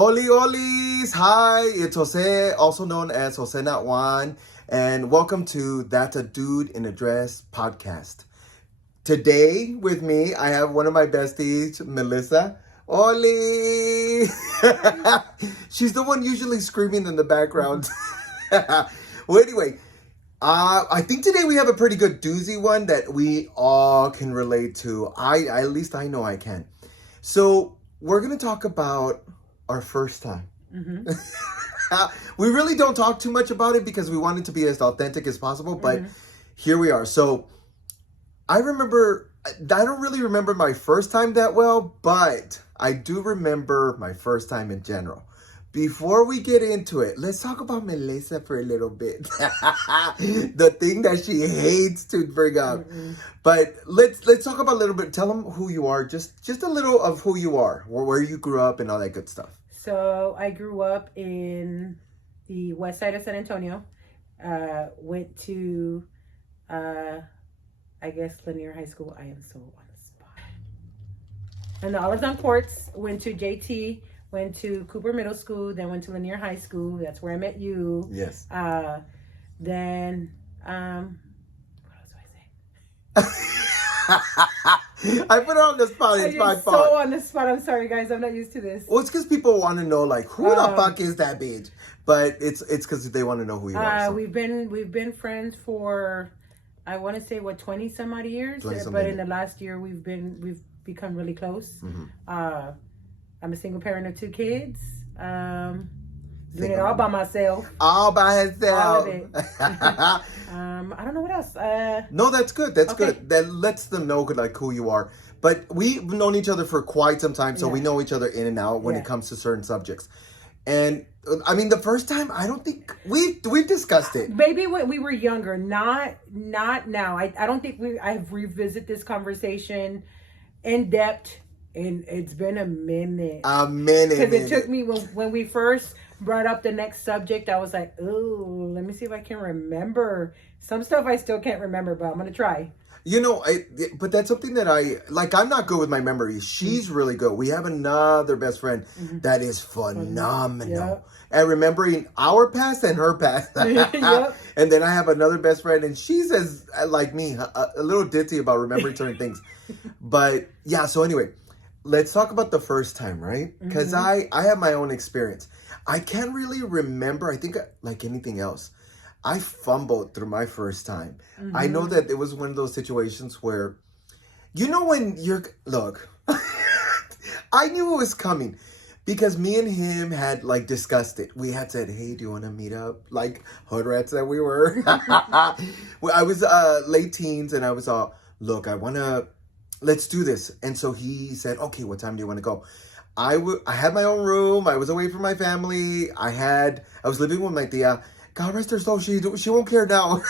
Holy Olis! Hi, it's Jose, also known as Jose Not Juan, and welcome to That's a Dude in a Dress podcast. Today with me, I have one of my besties, Malexa. Oli! She's the one usually screaming in the background. Well, anyway, I think today we have a pretty good doozy one that we all can relate to. At least I know I can. So we're gonna talk about our first time. We really don't talk too much about it because we want it to be as authentic as possible, but here we are. So I don't really remember my first time that well, but I do remember my first time in general. Before we get into it, let's talk about Malexa for a little bit. The thing that she hates to bring up. But let's talk about a little bit. Tell them who you are. Just a little of who you are, where you grew up and all that good stuff. So I grew up in the west side of San Antonio. Went to, I guess, Lanier High School. I am so on the spot. And the Olives on Quartz. Went to JT. Went to Cooper Middle School. Then went to Lanier High School. That's where I met you. Yes. Then, what else do I say? I put her on the spot. It's my fault. So on the spot. I'm sorry, guys. I'm not used to this. Well, it's because people want to know, like, who the fuck is that bitch? But it's because they want to know who you are. So. We've been friends for, I want to say, 20 some odd years. But in the last year, we've become really close. I'm a single parent of 2 kids. Doing it all by myself. All by herself. All of it. I don't know what else. No, that's good. That's good. That lets them know like who you are. But we've known each other for quite some time, so we know each other in and out when it comes to certain subjects. And I mean, the first time, I don't think we've discussed it. Maybe when we were younger, not now. I don't think I've revisited this conversation in depth. And it's been a minute. Because it took me, when we first brought up the next subject, I was like, oh, let me see if I can remember. Some stuff I still can't remember, but I'm going to try. You know, but that's something that I'm not good with my memory. She's really good. We have another best friend that is phenomenal at remembering our past and her past. And then I have another best friend, and she's as, like me, a little ditzy about remembering certain things. But yeah, so anyway. Let's talk about the first time, right? Because I have my own experience. I can't really remember. I think like anything else, I fumbled through my first time. I know that it was one of those situations where, you know, when look, I knew it was coming because me and him had like discussed it. We had said, hey, do you want to meet up? Like hood rats that we were. I was late teens and I was all, look, let's do this. And so he said, okay, what time do you want to go? I had my own room. I was away from my family. I was living with my tia. God rest her soul. She won't care now.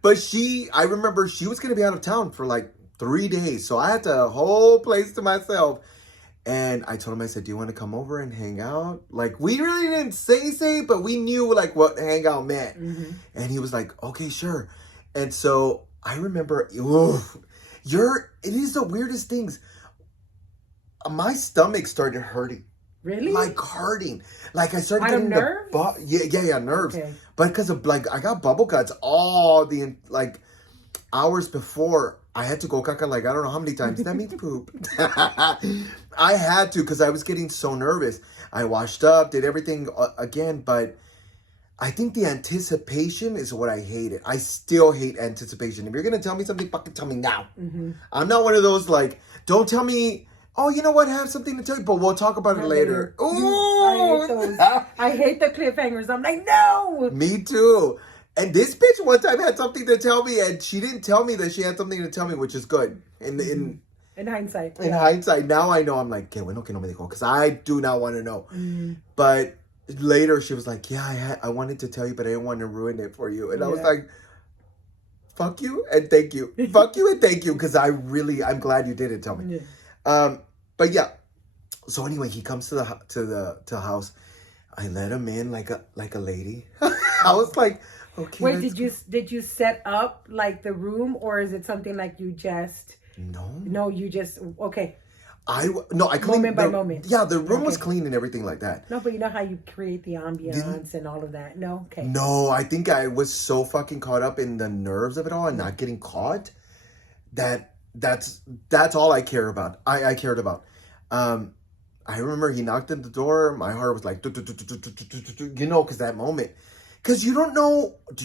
But I remember she was going to be out of town for like 3 days. So I had the whole place to myself. And I told him, I said, do you want to come over and hang out? Like, we really didn't say, but we knew like what hang out meant. And he was like, okay, sure. And so I remember, it is the weirdest things. My stomach started hurting. Really? Like hurting. Like I started getting nerves? Nerves. Okay. But because of like, I got bubble guts all the like hours before. I had to go caca like, I don't know how many times. That means poop. I had to because I was getting so nervous. I washed up, did everything again, but I think the anticipation is what I hated. I still hate anticipation. If you're going to tell me something, fucking tell me now. I'm not one of those, like, don't tell me, oh, you know what, I have something to tell you, but we'll talk about it later. Ooh! I hate the cliffhangers. I'm like, no! Me too. And this bitch one time had something to tell me, and she didn't tell me that she had something to tell me, which is good. In hindsight. In hindsight. Now I know. I'm like, que bueno que no me dijo, because I do not want to know. But later she was like, yeah, I wanted to tell you, but I didn't want to ruin it for you. And I was like, fuck you and thank you. Fuck you and thank you, because I'm glad you didn't tell me. But yeah. So anyway, he comes to the house. I let him in like a lady. I was like, okay. Wait, did you set up like the room, or is it something like you just? No. No, you just okay. I cleaned moment by moment. Yeah, the room was clean and everything like that. No, but you know how you create the ambiance and all of that. No, okay. No, I think I was so fucking caught up in the nerves of it all and not getting caught that's all I care about. I cared about. I remember he knocked at the door. My heart was like, you know, because that moment, because you don't know. Do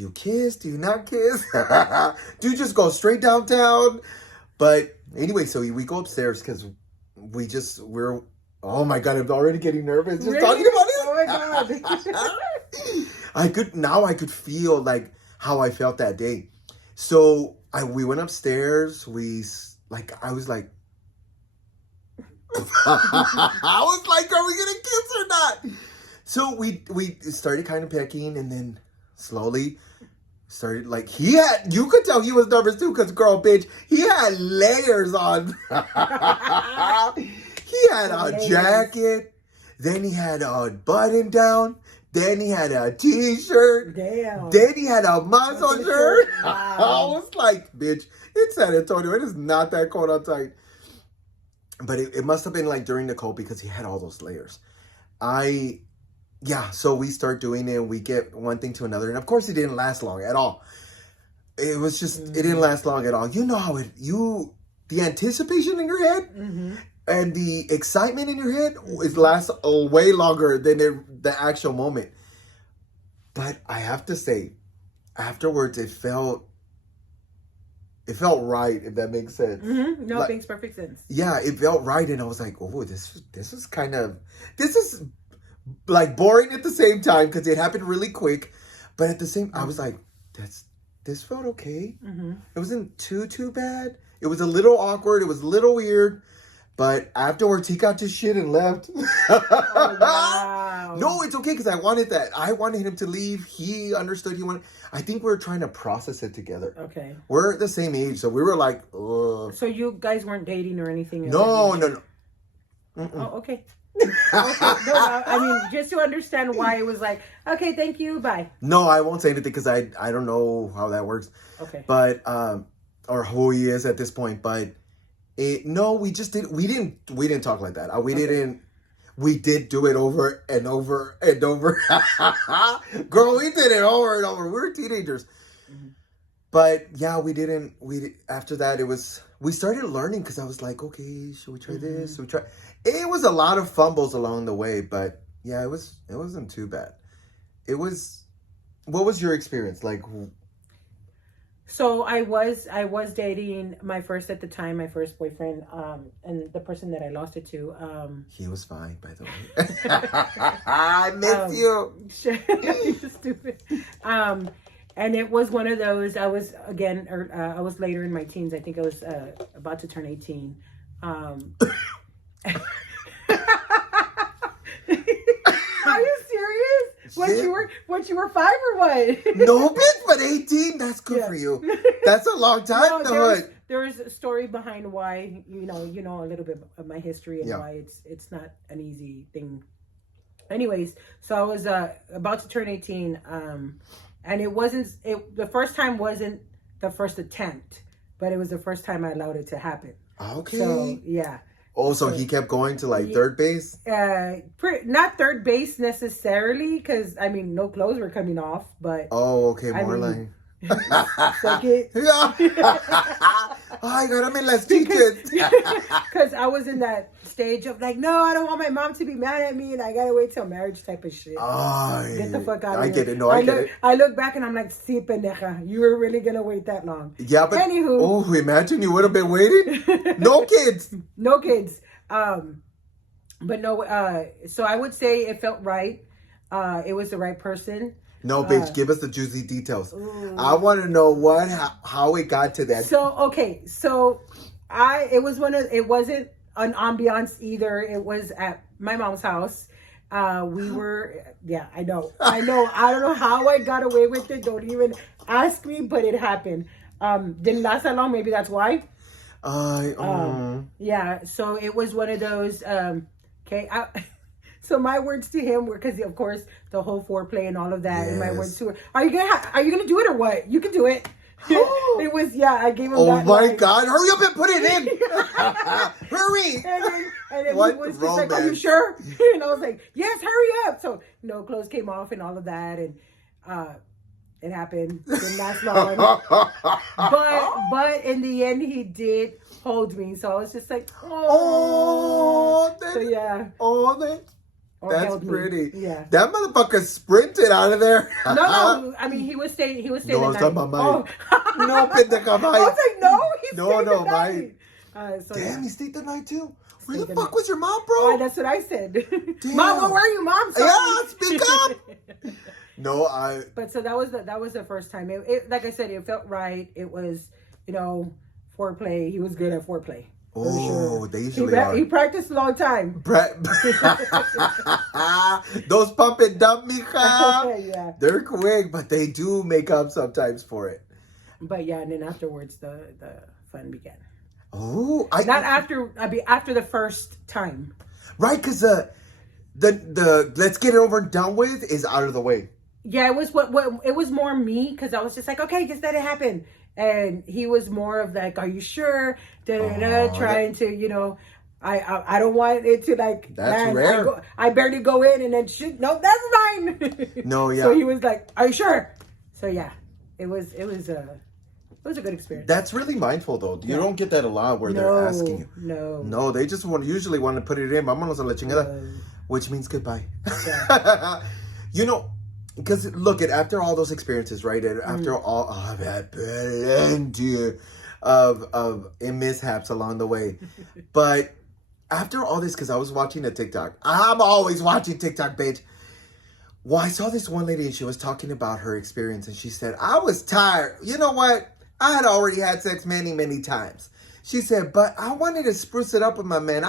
you kiss? Do you not kiss? Do you just go straight downtown? But anyway, so we go upstairs because we're. Oh my god, I'm already getting nervous just talking about it. Oh my god. I could feel like how I felt that day. So we went upstairs. I was like, I was like, are we gonna kiss or not? So we started kind of pecking, and then slowly started like you could tell he was nervous too, because girl, bitch, he had layers on. He had a jacket, then he had a button down, then he had a t-shirt, damn, then he had a muscle shirt. Wow. I was like, bitch, it's San Antonio. It is not that cold outside. But it must have been like during the cold because he had all those layers. So we start doing it and we get one thing to another. And of course it didn't last long at all. It was just, it didn't last long at all. You know how the anticipation in your head and the excitement in your head lasts way longer than the actual moment. But I have to say, afterwards it felt right, if that makes sense. Mm-hmm. No, it makes perfect sense. Yeah, it felt right, and I was like, oh, this is like boring at the same time because it happened really quick, but at the same, I was like, this felt okay. Mm-hmm. It wasn't too bad. It was a little awkward. It was a little weird, but afterwards he got his shit and left. Oh, wow. No, it's okay because I wanted that. I wanted him to leave. He understood. I think we were trying to process it together. Okay. We're the same age, so we were like, ugh. So you guys weren't dating or anything? No. Oh, okay. Okay. No, I mean, just to understand why it was like, okay, thank you, bye. No, I won't say anything because I don't know how that works. Okay. But or who he is at this point. But we didn't talk like that. We did do it over and over and over. Girl, we did it over and over. We were teenagers. Mm-hmm. But yeah, after that, we started learning because I was like, okay, should we try this? Should we try? It was a lot of fumbles along the way, but yeah, it wasn't too bad. What was your experience like? So I was dating my first boyfriend, and the person that I lost it to. He was fine, by the way. I miss you. You're stupid. And it was one of those. I was later in my teens. I think I was about to turn 18. Are you serious? What you were 5 or what? No, bitch, but 18, that's good for you. That's a long time in the hood. There is a story behind why, you know a little bit of my history and why it's not an easy thing. Anyways, so I was about to turn 18, and the first time wasn't the first attempt, but it was the first time I allowed it to happen. Okay. So, yeah. Oh, so he kept going to third base? Not third base necessarily, because I mean, no clothes were coming off, but. Oh, okay, more like. Suck it. Ay, gárame las chiches. Because I was in that stage of like, no, I don't want my mom to be mad at me, and I gotta wait till marriage type of shit. Get the fuck out of here. I get it. No, I get it. I look back and I'm like, sí, pendeja, you were really gonna wait that long. Yeah, but anywho, oh, imagine you would have been waiting. No kids. No kids. But no. So I would say it felt right. It was the right person. No, bitch, give us the juicy details. I want to know how it got to that. So, okay. So, it wasn't an ambiance either. It was at my mom's house. We were, I know. I don't know how I got away with it. Don't even ask me, but it happened. Didn't last that long. Maybe that's why. Yeah. So it was one of those, okay. So my words to him were, because of course the whole foreplay and all of that, and my words to her, are you gonna do it or what? You can do it. It was, I gave him oh that my line. God, hurry up and put it in. Hurry. And then What he was just romance? like, are you sure? And I was like, yes, hurry up. So, clothes came off and all of that. And it happened. Didn't last long. but in the end, he did hold me. So I was just like, oh. So, yeah. Oh, that's pretty. Yeah. That motherfucker sprinted out of there. No. I mean, he was staying. No, the I'm night. talking about mine. No, pendeja, mine. I was like, no, he stayed the mine. night. Damn, he stayed the night too. Where the fuck was your mom, bro? That's what I said. Damn. Mom, where are you, Mom? Sorry. Yeah, speak up. No, But so that was the first time. It like I said, it felt right. It was, foreplay. He was good at foreplay. Oh, they usually are. He practiced a long time. Those pump and dump, mija. Yeah. They're quick, but they do make up sometimes for it. But yeah, and then afterwards, the fun began. Oh, after the first time. Right, because the let's get it over and done with is out of the way. Yeah, it was it was more me because I was just like, okay, just let it happen. And he was more of like, are you sure? Trying to, I don't want it to like. That's rare. I barely go in and then shit. No, that's mine. No, yeah. So he was like, are you sure? So yeah, it was a good experience. That's really mindful though. You don't get that a lot where they're asking you. No, they just usually want to put it in. Vámonos a la chingada, which means goodbye. Yeah. Because look, after all those experiences, right? And after all, I've had plenty of mishaps along the way. But after all this, because I was watching a TikTok. I'm always watching TikTok, bitch. Well, I saw this one lady and she was talking about her experience. And she said, I was tired. You know what? I had already had sex many, many times. She said, but I wanted to spruce it up with my man.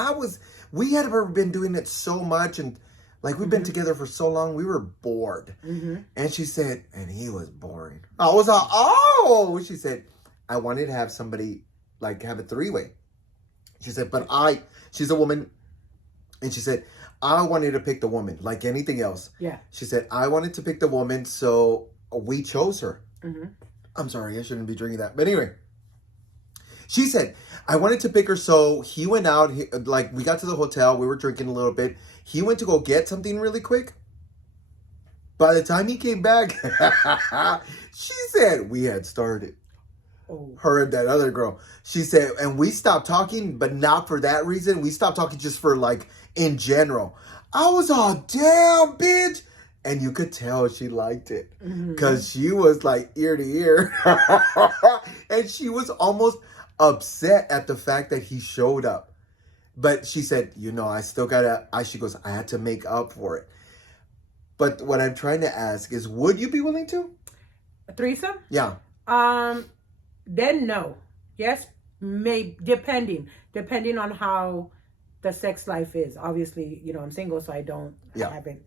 We had ever been doing it so much and like, we've been together for so long, we were bored. Mm-hmm. And she said, and he was boring. I was like, she said, I wanted to have somebody, like, have a three-way. She said, she's a woman. And she said, I wanted to pick the woman, like anything else. Yeah. She said, I wanted to pick the woman, so we chose her. Mm-hmm. I'm sorry, I shouldn't be drinking that. But anyway. She said, I wanted to pick her, so he went out, we got to the hotel, we were drinking a little bit. He went to go get something really quick. By the time he came back, she said, we had started. Oh. Her and that other girl. She said, and we stopped talking, but not for that reason. We stopped talking just for, in general. I was all, damn, bitch. And you could tell she liked it. Because she was, ear to ear. And she was almost upset at the fact that he showed up. But she said, I still she goes, I had to make up for it. But what I'm trying to ask is, would you be willing to? A threesome? Yeah. Then no. Yes, maybe, depending on how the sex life is. Obviously, I'm single, so I haven't.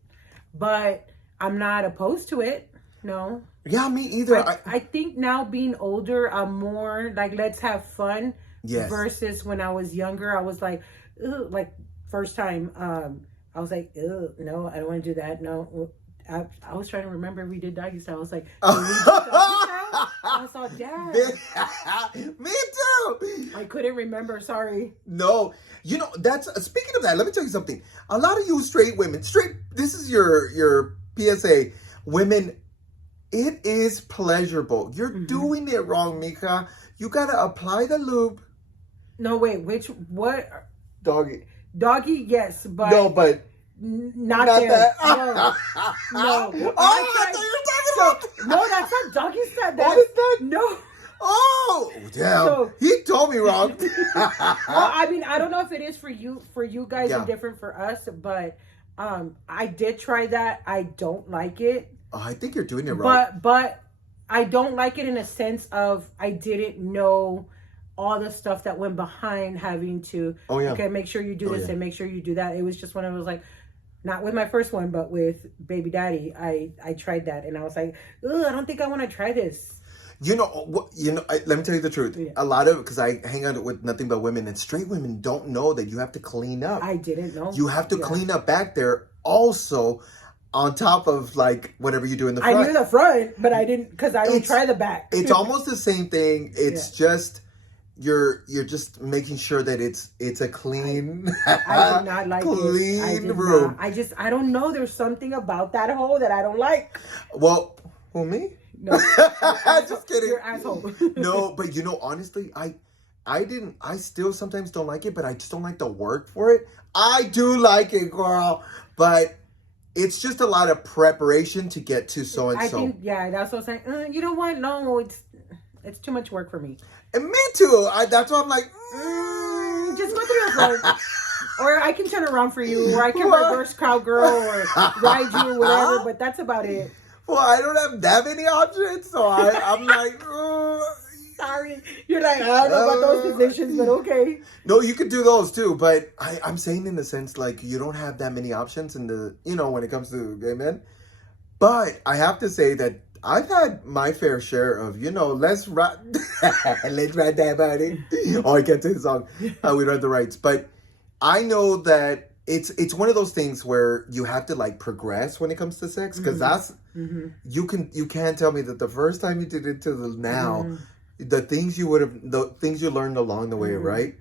But I'm not opposed to it. No. Yeah, me either. I think now being older, I'm more let's have fun. Yes. Versus when I was younger, I was like, ugh, first time, I was like, ugh, no, I don't want to do that. No, I was trying to remember we did doggy style. I was like, did we do doggy style? I saw Dad. Me too. I couldn't remember. Sorry. No, that's speaking of that. Let me tell you something. A lot of you straight women, this is your PSA, women. It is pleasurable. You're doing it wrong, mija. You gotta apply the lube. No, wait, what? Doggy. Doggy, yes, but... No, but... Not there. That. No. I thought you were talking about... No, that's not doggy style. What is that? No. Oh, damn. He told me wrong. Well, I mean, I don't know if it is for you guys and different for us, but I did try that. I don't like it. Oh, I think you're doing it wrong. But I don't like it in a sense of I didn't know all the stuff that went behind having to, okay, make sure you do this and make sure you do that. It was just when I was like, not with my first one, but with baby daddy, I tried that. And I was like, ugh, I don't think I want to try this. Let me tell you the truth. Yeah. A lot of, because I hang out with nothing but women, and straight women don't know that you have to clean up. I didn't know. You have to clean up back there. Also, on top of like whatever you do in the front. I knew the front, but I didn't because I don't try the back. It's almost the same thing. It's just you're just making sure that it's a clean, I did not like clean room. Not. I don't know. There's something about that hole that I don't like. Well, who, me? No, just kidding. You're asshole. No, but honestly, I still sometimes don't like it, but I just don't like the work for it. I do like it, girl, but it's just a lot of preparation to get to so and so. I think, that's what I'm saying. You know what? No, it's too much work for me. And me too. That's why I'm like, just go through the front. Or I can turn around for you, or I can reverse cowgirl, or ride you, or whatever. But that's about it. Well, I don't have that many options, so I'm like, sorry. You're like, I don't know about those positions, but okay. No, you could do those too, but I'm saying in the sense like you don't have that many options in the when it comes to gay men. But I have to say that I've had my fair share of let's ride that body. Oh, I can't say the song. We don't have the rights, but I know that it's one of those things where you have to like progress when it comes to sex because that's you can't tell me that the first time you did it to the now the things you learned along the way, right?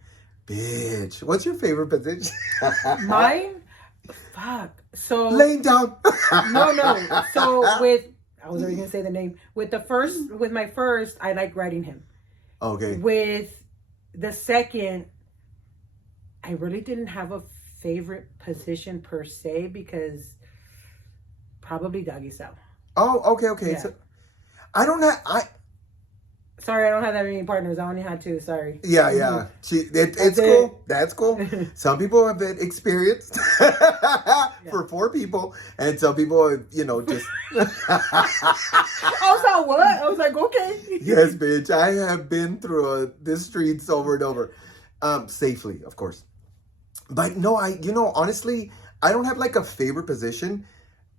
Bitch, what's your favorite position? Mine? Fuck. So laying down. No. So I was already gonna say the name. With my first, I like riding him. Okay. With the second, I really didn't have a favorite position per se because probably doggy style. Oh, okay. Yeah. So Sorry, I don't have that many partners. I only had 2. Sorry. Yeah. It's cool. That's cool. Some people have been experienced for 4 people, and some people, just. I was like, what? I was like, okay. Yes, bitch. I have been through the streets over and over, safely, of course. But no, honestly, I don't have like a favorite position,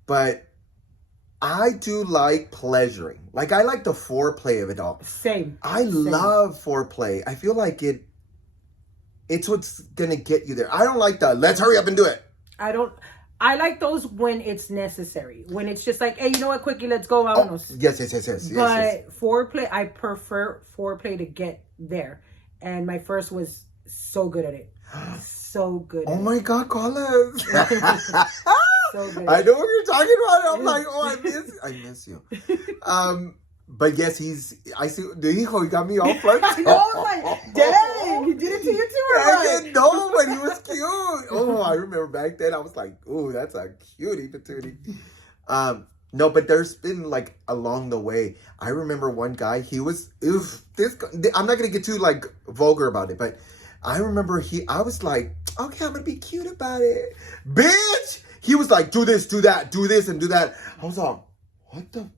but I do like pleasuring. Like, I like the foreplay of it all. Same. I love foreplay. I feel like it's what's going to get you there. I don't like the, let's hurry up and do it. I like those when it's necessary. When it's just like, hey, you know what, quickie, let's go. Vámonos. Yes. But foreplay, I prefer foreplay to get there. And my first was so good at it. So good. Oh my God, call us. So good. I know what you're talking about. I'm like, I miss you. But yes, I see the hijo, he got me all flustered. I was like, dang, he did it to you too, or I didn't know, but he was cute. Oh, I remember back then I was like, ooh, that's a cutie patootie. No, but there's been like along the way. I remember one guy, he was, I'm not gonna get too like vulgar about it, but I remember I was like, okay, I'm gonna be cute about it. Bitch! He was like, do this, do that, do this, and do that. I was like, what the?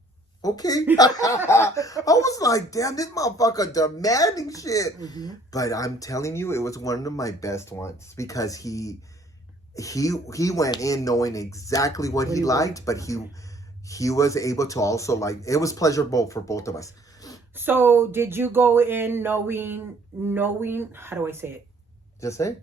Okay. I was like, damn, this motherfucker demanding shit. But I'm telling you, it was one of my best ones because he went in knowing exactly what he liked, but he was able to also like, it was pleasurable for both of us. So did you go in knowing, how do I say it? Just say?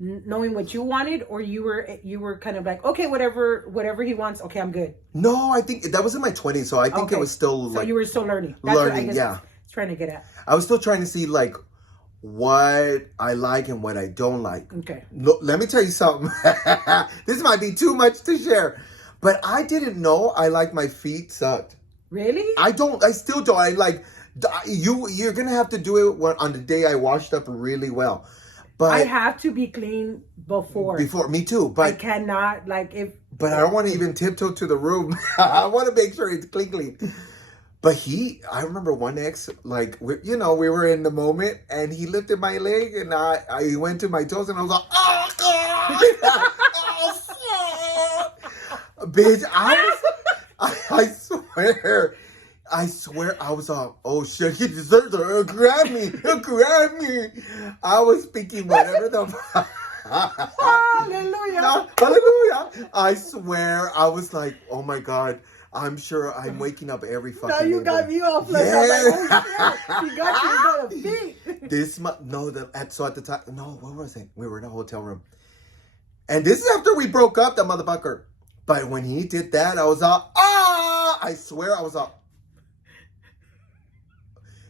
Knowing what you wanted, or you were kind of like, okay, whatever he wants, okay, I'm good. No, I think that was in my 20s, so I think it was still like, so you were still learning. That's what I guess I was trying to get at. I was still trying to see like what I like and what I don't like. Okay. Look, let me tell you something. This might be too much to share, but I didn't know I like my feet sucked. Really? I still don't. I like you're gonna have to do it on the day I washed up really well. But I have to be clean before. Me too. But I cannot But I don't want to even tiptoe to the room. I want to make sure it's clean. But I remember one ex, like we were in the moment, and he lifted my leg, and I went to my toes, and I was like, oh God, oh fuck, bitch! I swear, I was oh shit, he deserves it. Grab me. I was speaking whatever the Hallelujah. No, hallelujah. I swear, I was like, oh my God, I'm sure I'm waking up every fucking Now you got me off. Like, I'm like, oh shit, you got your feet. So at the time, no, what was it? We were in a hotel room. And this is after we broke up, the motherfucker. But when he did that, I was all, I swear I was all.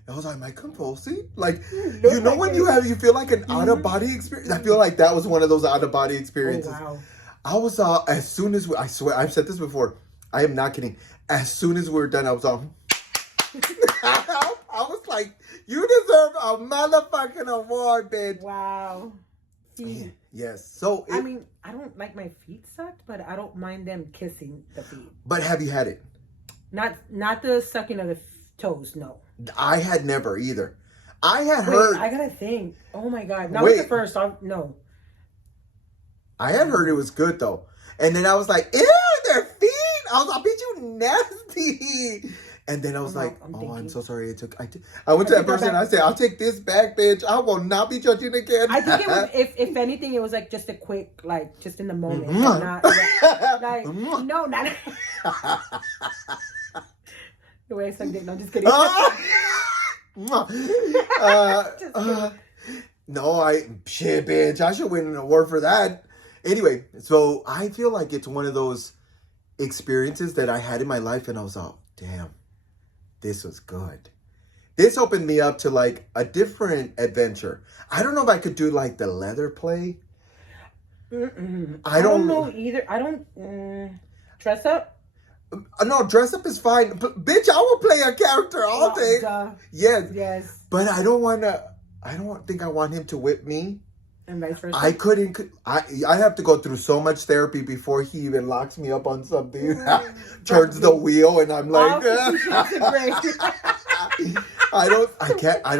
I was like, am I compulsive? Like, you know when you feel like an out-of-body experience? I feel like that was one of those out-of-body experiences. Oh, wow. I was as soon as, I swear, I've said this before. I am not kidding. As soon as we were done, I was all. I was like, you deserve a motherfucking award, bitch. Wow. See, yes. So, I mean, I don't like my feet sucked, but I don't mind them kissing the feet. But have you had it? Not the sucking of the toes, no. I had never either. I had heard. I gotta think. Oh my God. Not with the first. No. I had heard it was good though. And then I was like, ew, their feet. I was like, bitch, you nasty. And then I was I'm so sorry. I went to that person and I said, I'll take this back, bitch. I will not be judging again. I think it was, if anything, it was like just a quick, like just in the moment. Not, like, no, not. The way I sucked it. No, I'm just kidding. No, shit, bitch. I should win an award for that. Anyway, so I feel like it's one of those experiences that I had in my life, and I was all, damn, this was good. This opened me up to like a different adventure. I don't know if I could do like the leather play. I don't know either. I don't dress up. No, dress up is fine. Bitch, I will play a character all day. Yes. But I don't think I want him to whip me. And vice versa. I have to go through so much therapy before he even locks me up on something. Turns the wheel and I'm like, I don't know if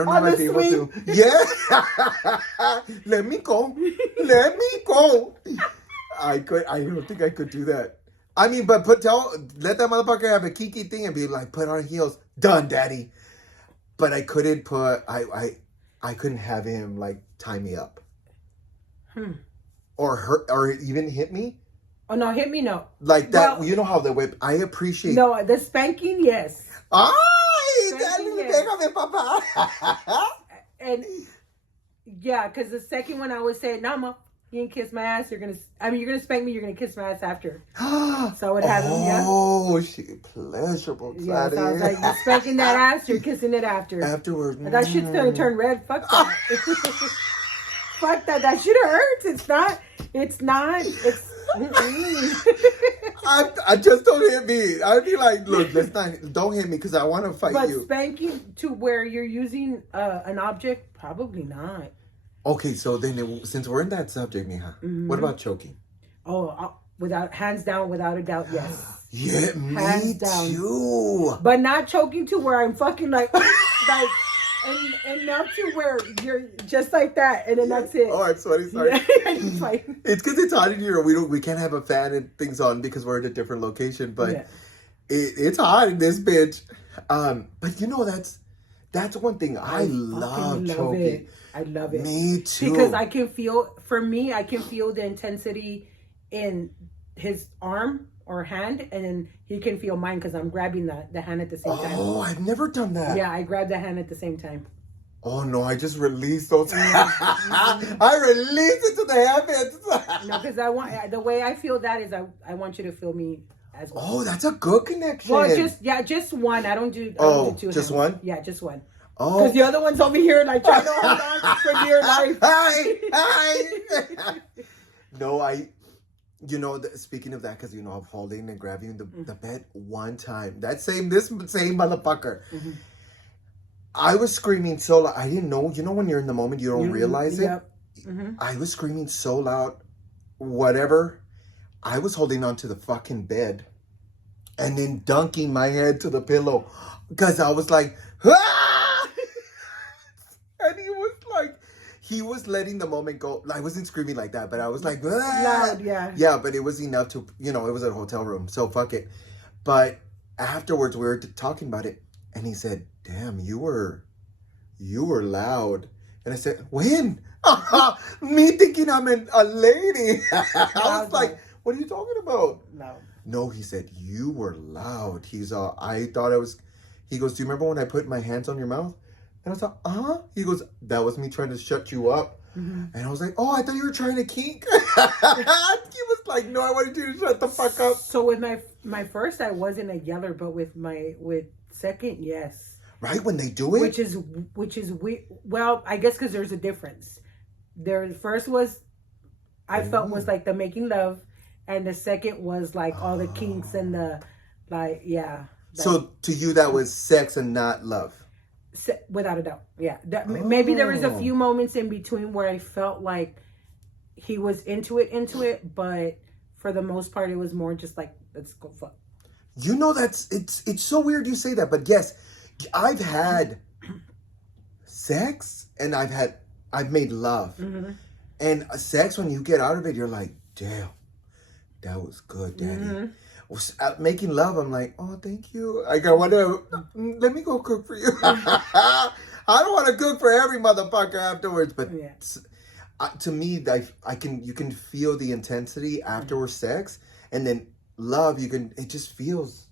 I'd be able to. Yeah. Let me go. I don't think I could do that. I mean, but let that motherfucker have a kiki thing and be like, put on heels. Done, daddy. But I couldn't I couldn't have him like tie me up. Or even hit me. Oh no, hit me no. Like that, you know how the whip. I appreciate. No, the spanking, yes. Déjame, papá. And yeah, because the second one I was saying, "Nama, you can kiss my ass. You're gonna spank me. You're gonna kiss my ass after." So it happened. Yeah. Oh, she pleasurable. Yeah, so I was like, "You're spanking that ass. You're kissing it after." Afterwards, that shit's gonna turn red. Fuck that. Fuck that. That shit hurts. It's not. It's. I just don't hit me. I'd be like, look, don't hit me because I want to fight you. But spanking to where you're using an object, probably not. Okay, so then since we're in that subject, Mija, what about choking? Oh, hands down, without a doubt, yes. Yeah, me too. But not choking to where I'm fucking like and not to where you're just like that, and then that's it. Oh, I'm sorry. Yeah, it's because it's hot in here. We can't have a fan and things on because we're in a different location. But it's hot in this bitch. But you know that's one thing I love choking. It. I love it. Me too. Because I can feel the intensity in his arm or hand, and then he can feel mine because I'm grabbing the hand at the same time. Oh, I've never done that. Yeah, I grab the hand at the same time. Oh no, I just released those. I released it to the habits. No, because the way I feel that is I want you to feel me as well. Oh, that's a good connection. Well, just one. I don't do two. Just hands. one? Yeah, just one. Oh, because the other one's over here and I try to hold on for dear life. Hi. No, speaking of that, because I'm holding and grabbing the bed one time. This same motherfucker. Mm-hmm. I was screaming so loud. I didn't know. You know when you're in the moment, you don't realize it. Mm-hmm. I was screaming so loud. Whatever. I was holding on to the fucking bed, and then dunking my head to the pillow, because I was like, ah! And he was letting the moment go. I wasn't screaming like that, but I was like, loud, yeah. Yeah, but it was enough to, it was a hotel room, so fuck it. But afterwards, we were talking about it, and he said, damn, you were loud. And I said, when? Me thinking I'm a lady. I was like, what are you talking about? No, he said, you were loud. I thought I was, he goes, do you remember when I put my hands on your mouth? And I was like, He goes, that was me trying to shut you up. And I was like, oh, I thought you were trying to kink. He was like, no, I wanted you to shut the fuck up. So with my first, I wasn't a yeller, but with second, yes. Right, when they do it? Which is weird. Well, I guess because there's a difference. The first was, I felt was like the making love. And the second was like all the kinks and the, like, yeah. So to you, that was sex and not love? Without a doubt, yeah. Maybe there was a few moments in between where I felt like he was into it. But for the most part, it was more just like, let's go fuck. You know, it's so weird you say that. But yes, I've had sex and I've made love. Mm-hmm. And sex, when you get out of it, you're like, damn, that was good, daddy. Mm-hmm. Making love, I'm like, oh, thank you. Let me go cook for you. I don't want to cook for every motherfucker afterwards, but to me, you can feel the intensity after sex, and then love, it just feels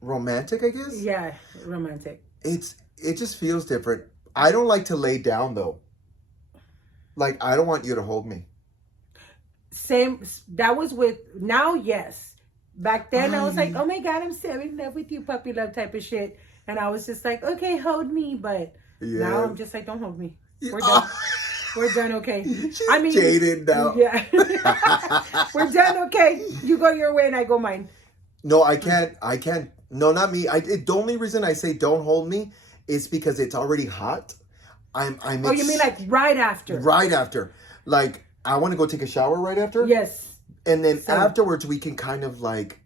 romantic, I guess. Yeah, romantic. It just feels different. I don't like to lay down though. Like, I don't want you to hold me. Same. That was with now. Yes. Back then, I was like, oh my God, I'm so in love with you, puppy love type of shit. And I was just like, okay, hold me. But now I'm just like, don't hold me. We're done. We're done, okay. She's jaded now. Yeah. We're done, okay. You go your way and I go mine. No, I can't. No, not me. The only reason I say don't hold me is because it's already hot. You mean like right after? Right after. Like, I want to go take a shower right after. Yes. And then afterwards, we can kind of like,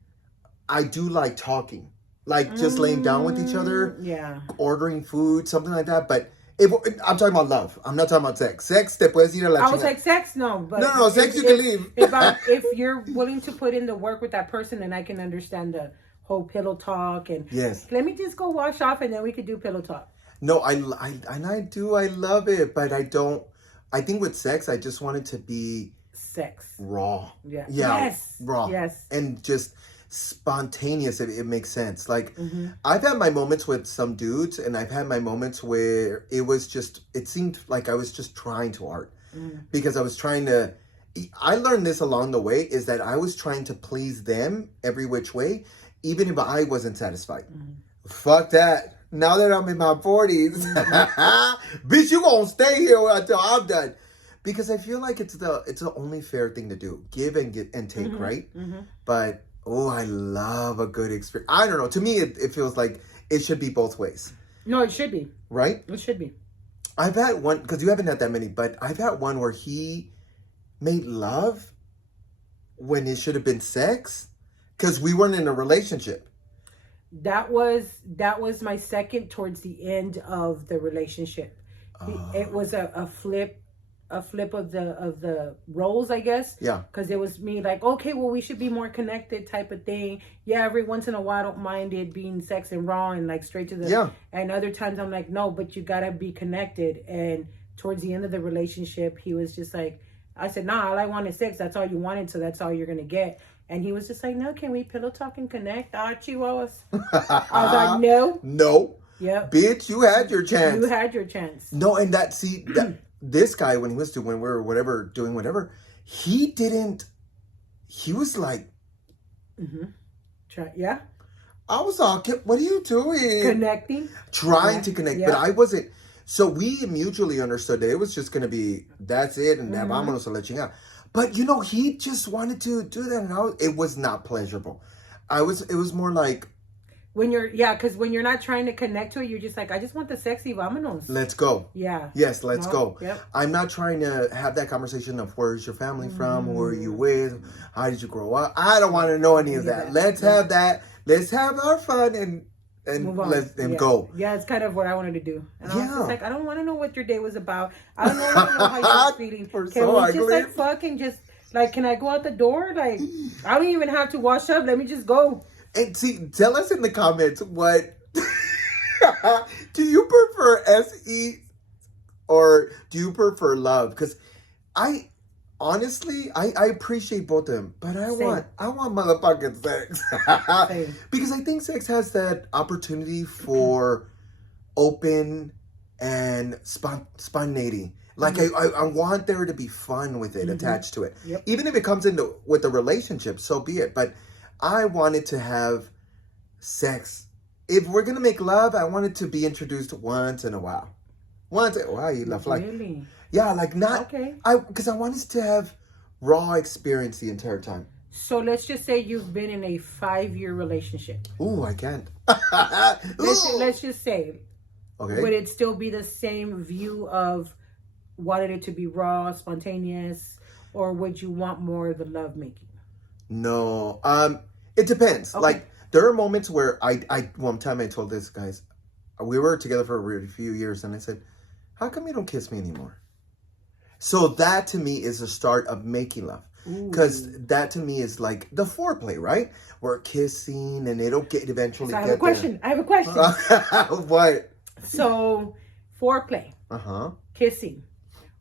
I do like talking. Like, just laying down with each other. Yeah. Ordering food, something like that. But I'm talking about love. I'm not talking about sex. Sex, te puedes ir a la chingada. I was like, sex? No. But no, sex, you can leave. If you're willing to put in the work with that person, then I can understand the whole pillow talk. And yes. Let me just go wash off and then we could do pillow talk. No, I love it. But I think with sex, I just want it to be sex. Raw. Yeah. Yes. Raw. Yes. And just spontaneous. It makes sense. Like, I've had my moments with some dudes, and I've had my moments where it seemed like I was just trying too hard. Because I was trying to, I learned this along the way, is that I was trying to please them every which way, even if I wasn't satisfied. Fuck that. Now that I'm in my 40s, bitch, you gonna stay here until I'm done. Because I feel like it's the only fair thing to do. Give and get and take, right? But, I love a good experience. I don't know. To me, it feels like it should be both ways. No, it should be. Right? It should be. I've had one, because you haven't had that many, but I've had one where he made love when it should have been sex. Because we weren't in a relationship. That was my second towards the end of the relationship. It was a flip of the roles, I guess. Yeah. Because it was me like, okay, well, we should be more connected type of thing. Yeah, every once in a while I don't mind it being sex and raw and like straight to the... Yeah. And other times I'm like, no, but you gotta be connected. And towards the end of the relationship, he was just like, I said, nah, all I want is sex. That's all you wanted, so that's all you're gonna get. And he was just like, no, can we pillow talk and connect? Chihuahuas. I was like, no. No. Yep. Bitch, you had your chance. You had your chance. No, and this guy, when he was doing whatever, he was like... Yeah. I was all, what are you doing? Connecting. Trying to connect, but I wasn't. So we mutually understood that it was just going to be, that's it, and vámonos a la chingada. But, he just wanted to do that, and it was not pleasurable. It was more like... Because when you're not trying to connect to it, you're just like, I just want the sexy vámonos. Let's go. Yeah. Yes, let's go. Yep. I'm not trying to have that conversation of where's your family from, who are you with, how did you grow up. I don't want to know any of that. Let's have that. Let's have our fun and let's go. Yeah, it's kind of what I wanted to do. And I was just like, I don't want to know what your day was about. I don't want to know how you're feeling. Can we just like fuck and just like, can I go out the door? Like, I don't even have to wash up. Let me just go. And see, tell us in the comments what do you prefer SE or do you prefer love? Because I honestly appreciate both of them, but I want motherfucking sex. Because I think sex has that opportunity for open and spontaneity. Like, I want there to be fun with it, attached to it. Yep. Even if it comes into with the relationship, so be it. But I wanted to have sex. If we're going to make love, I want it to be introduced once in a while. You love like... Really? Yeah, like not... Okay. Because I want us to have raw experience the entire time. So let's just say you've been in a 5-year relationship. Ooh, I can't. Let's just say. Okay. Would it still be the same view of wanted it to be raw, spontaneous, or would you want more of the love making? No. It depends. Okay. Like, there are moments where one time I told this guys, we were together for a really few years, and I said, how come you don't kiss me anymore? So that to me is the start of making love. Because that to me is like the foreplay, right? We're kissing and it'll eventually so I have a question. What? So, foreplay. Uh-huh. Kissing.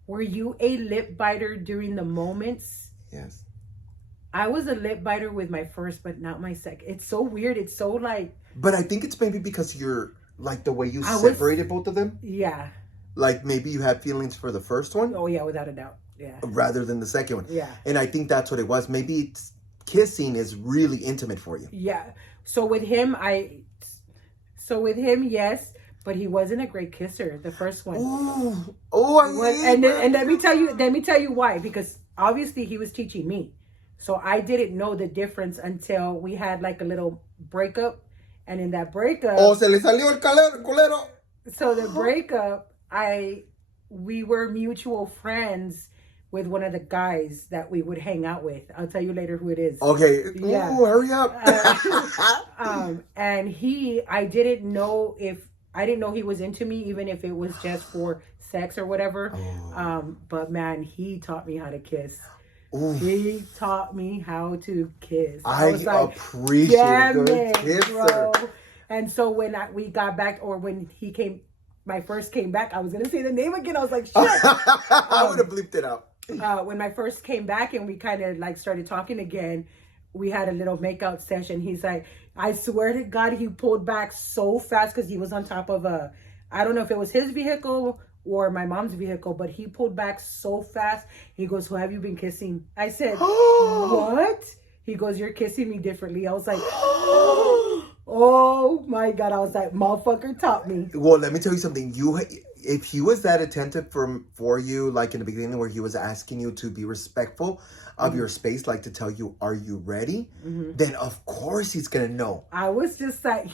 Were you a lip biter during the moments? Yes. I was a lip biter with my first, but not my second. It's so weird. It's so like... But I think it's maybe because you're, like, the way you separated both of them. Yeah. Like, maybe you had feelings for the first one. Oh, yeah, without a doubt. Yeah. Rather than the second one. Yeah. And I think that's what it was. Maybe kissing is really intimate for you. Yeah. So with him, yes, but he wasn't a great kisser, the first one. And let me tell you why. Because obviously he was teaching me. So I didn't know the difference until we had like a little breakup. And in that breakup... Oh, se le salió el culero. So the breakup, we were mutual friends with one of the guys that we would hang out with. I'll tell you later who it is. Okay. Yeah. Ooh, hurry up. And I didn't know he was into me, even if it was just for sex or whatever. Oh. But man, he taught me how to kiss. Oof. He taught me how to kiss. I was like, appreciate a good kisser. Bro. And so when we got back, or when my first came back, I was going to say the name again. I was like, shit. I would have bleeped it out. When my first came back and we kind of like started talking again, we had a little makeout session. He's like, I swear to God, he pulled back so fast because he was on top of I don't know if it was his vehicle or my mom's vehicle, but he pulled back so fast. He goes, who have you been kissing? I said, what? He goes, you're kissing me differently. I was like, oh my God. I was like, motherfucker taught me. Well, let me tell you something. If he was that attentive for you, like in the beginning where he was asking you to be respectful of your space, like to tell you, are you ready? Then of course he's going to know. I was just like,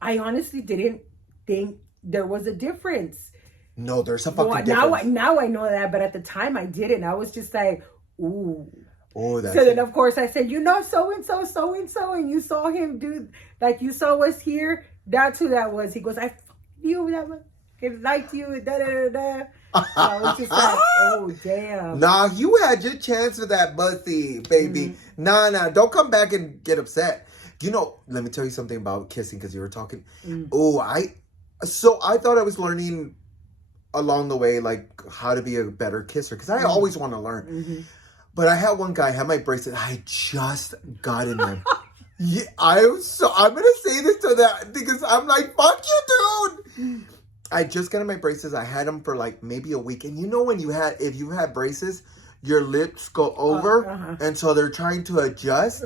I honestly didn't think there was a difference. No, there's a fucking difference. Now I know that, but at the time I didn't. I was just like, ooh. Oh, that's so then, of course, I said, so-and-so, and you saw him do, like you saw us here. That's who that was. He goes, I knew that one. He liked you, da-da-da-da. So I was just like, oh, damn. Nah, you had your chance with that bussy, baby. Nah, don't come back and get upset. You know, let me tell you something about kissing, because you were talking. Oh, I thought I was learning along the way, like, how to be a better kisser, because I always want to learn. But I had one guy, I had my bracelet, I just got in there. Yeah, I'm going to say this to that, because I'm like, fuck you, dude. I just got in my braces. I had them for like maybe a week. And you know if you had braces, your lips go over. And so they're trying to adjust.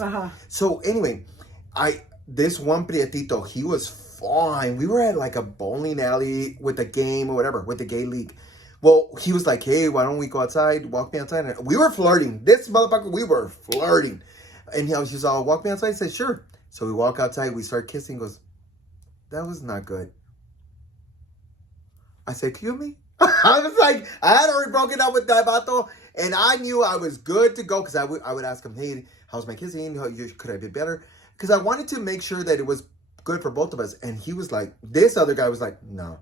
So anyway, this one prietito, he was fine. We were at like a bowling alley with a game or whatever, with the gay league. Well, he was like, hey, why don't we go outside? Walk me outside. And we were flirting. This motherfucker, we were flirting. And he was just all, walk me outside. I said, sure. So we walk outside. We start kissing. He goes, that was not good. I said, excuse me? I was like, I had already broken up with that vato, and I knew I was good to go, because I would ask him, hey, how's my kissing? Could I be better? Because I wanted to make sure that it was good for both of us. And he was like, this other guy was like, no,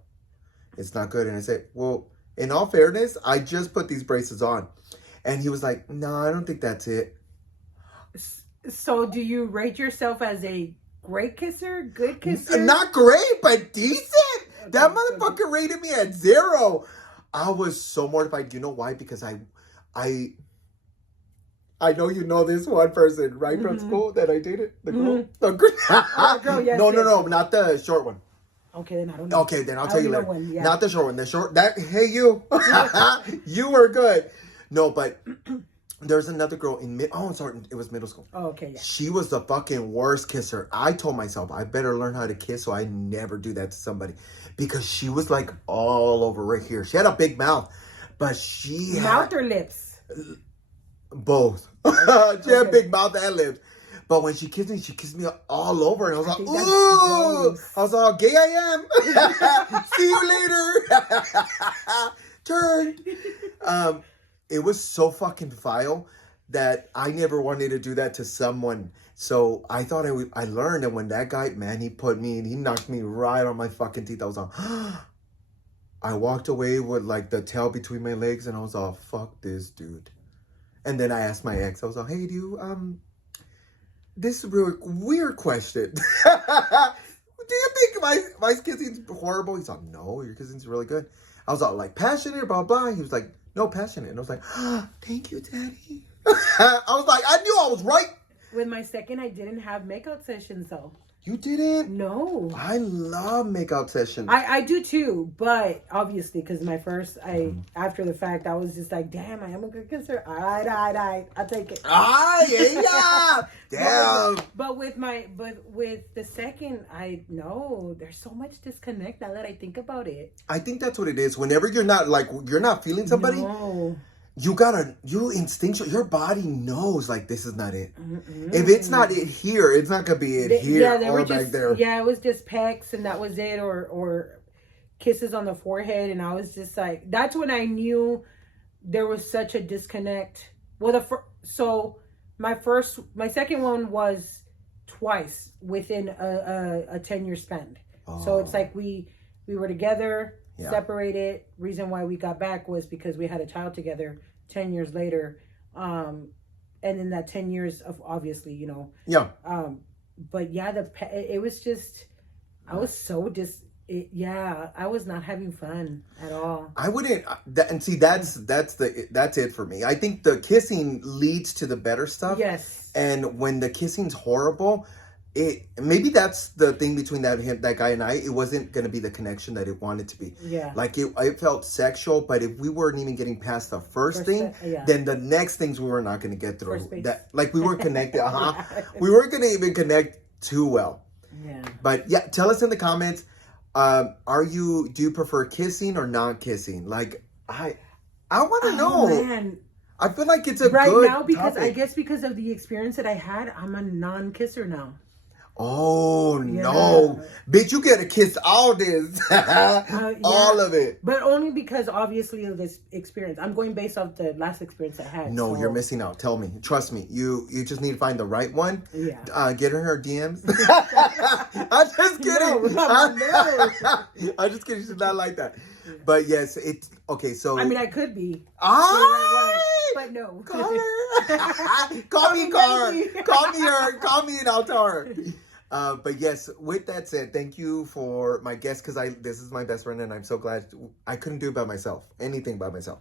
it's not good. And I said, well, in all fairness, I just put these braces on. And he was like, no, I don't think that's it. So do you rate yourself as a great kisser? Good kisser? Not great, but decent. Okay, that motherfucker rated me at 0. I was so mortified. You know why? Because I know you know this one person, right, from school that I dated? The girl? The girl. Girl, yes, No, not the short one. Okay, then I don't know. Okay, then I'll tell you later. One, yeah. Not the short one. The short, hey, you. You were good. No, but there's another girl in it was middle school. Oh, okay, yeah. She was the fucking worst kisser. I told myself, I better learn how to kiss so I never do that to somebody. Because she was like all over right here. She had a big mouth, but Mouth or lips? Both. She had big mouth and lips. But when she kissed me all over, and I was like, ooh! I was all gay I am. See you later. Turn. It was so fucking vile that I never wanted to do that to someone. So I thought I learned, and when that guy, man, he knocked me right on my fucking teeth. I was all, I walked away with like the tail between my legs, and I was all, fuck this dude. And then I asked my ex, I was like, hey, this is a real weird question. Do you think my kissing's horrible? He's like, no, your kissing's really good. I was all like, passionate, blah, blah. He was like, no, passionate. And I was like, thank you, daddy. I was like, I knew I was right. With my second, I didn't have makeout sessions though. You didn't? No. I love makeout sessions. I do too, but obviously, because my first, after the fact, I was just like, damn, I am a good kisser. All right, I'll take it. Yeah. Damn. But with the second, there's so much disconnect now that I think about it. I think that's what it is. Whenever you're not feeling somebody. No. You instinctual, your body knows like this is not it. Mm-mm. If it's not it here, it's not gonna be it here or back there. Yeah, it was just pecks and that was it, or kisses on the forehead, and I was just like, that's when I knew there was such a disconnect. Well, my second one was twice within a 10-year span. Oh. So it's like we were together. Yeah. Separated. Reason why we got back was because we had a child together 10 years later. And in that 10 years of obviously, Yeah. But yeah, it was just, I was so I was not having fun at all. I wouldn't, and see, that's it for me. I think the kissing leads to the better stuff. Yes. And when the kissing's horrible, maybe that's the thing between that guy and I. It wasn't going to be the connection that it wanted to be. Yeah. Like it felt sexual, but if we weren't even getting past the first thing, then the next things we were not going to get through. That like we weren't connected. We weren't going to even connect too well. Yeah. But yeah, tell us in the comments. Do you prefer kissing or non-kissing? Like I want to know. Man. I feel like it's a right good now because topic. I guess because of the experience that I had, I'm a non-kisser now. Oh, yeah. No. Bitch, you get to kiss all this. All of it. But only because, obviously, of this experience. I'm going based off the last experience I had. No, you're missing out. Tell me. Trust me. You just need to find the right one. Yeah. Get her in her DMs. I'm just kidding. No. I'm just kidding. She's not like that. But yes, it's... Okay, so... I mean, I could be. But no. Call her. Call me, Call me her. Call me and I'll tell her. But yes, with that said, thank you for my guest, because this is my best friend and I'm so glad I couldn't do it by myself, anything by myself.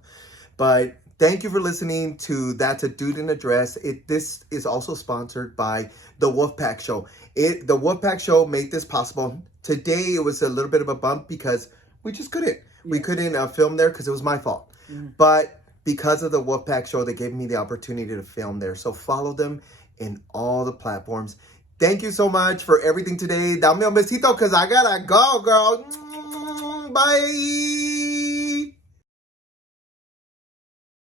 But thank you for listening to That's a Dude in a Dress. This is also sponsored by the Wolfpack Show. The Wolfpack Show made this possible. Today it was a little bit of a bump because we just couldn't. Yeah. We couldn't film there because it was my fault. Mm. But because of the Wolfpack Show, they gave me the opportunity to film there. So follow them in all the platforms. Thank you so much for everything today. Dame un besito because I gotta go, girl. Bye.